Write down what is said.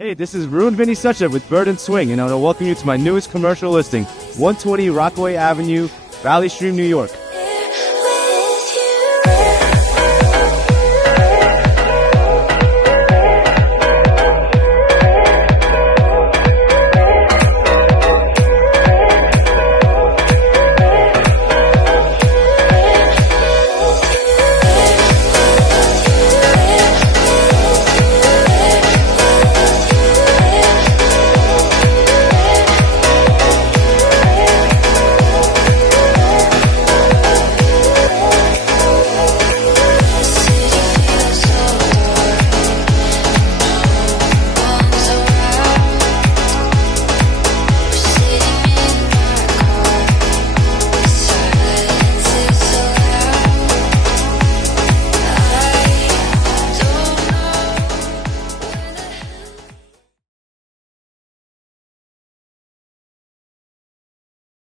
Hey, this is Ruined Vinny Sucha with Bird and Swing, and I want to welcome you to my newest commercial listing, 120 Rockaway Avenue, Valley Stream, New York.